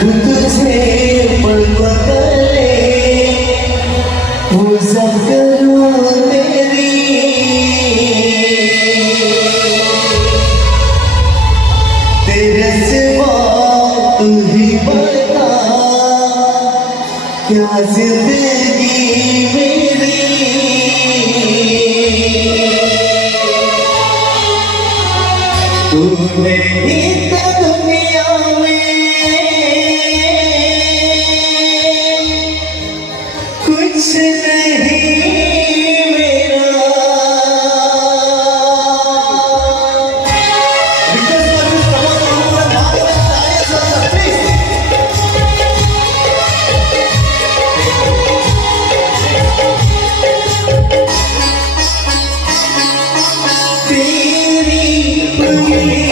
तुझे पलवले वो सब करूं तेरी तेरे सिवा तू ही बता क्या जिंदगी मेरी तूने ही तो दुनिया में कुछ नहीं मेरा तेरी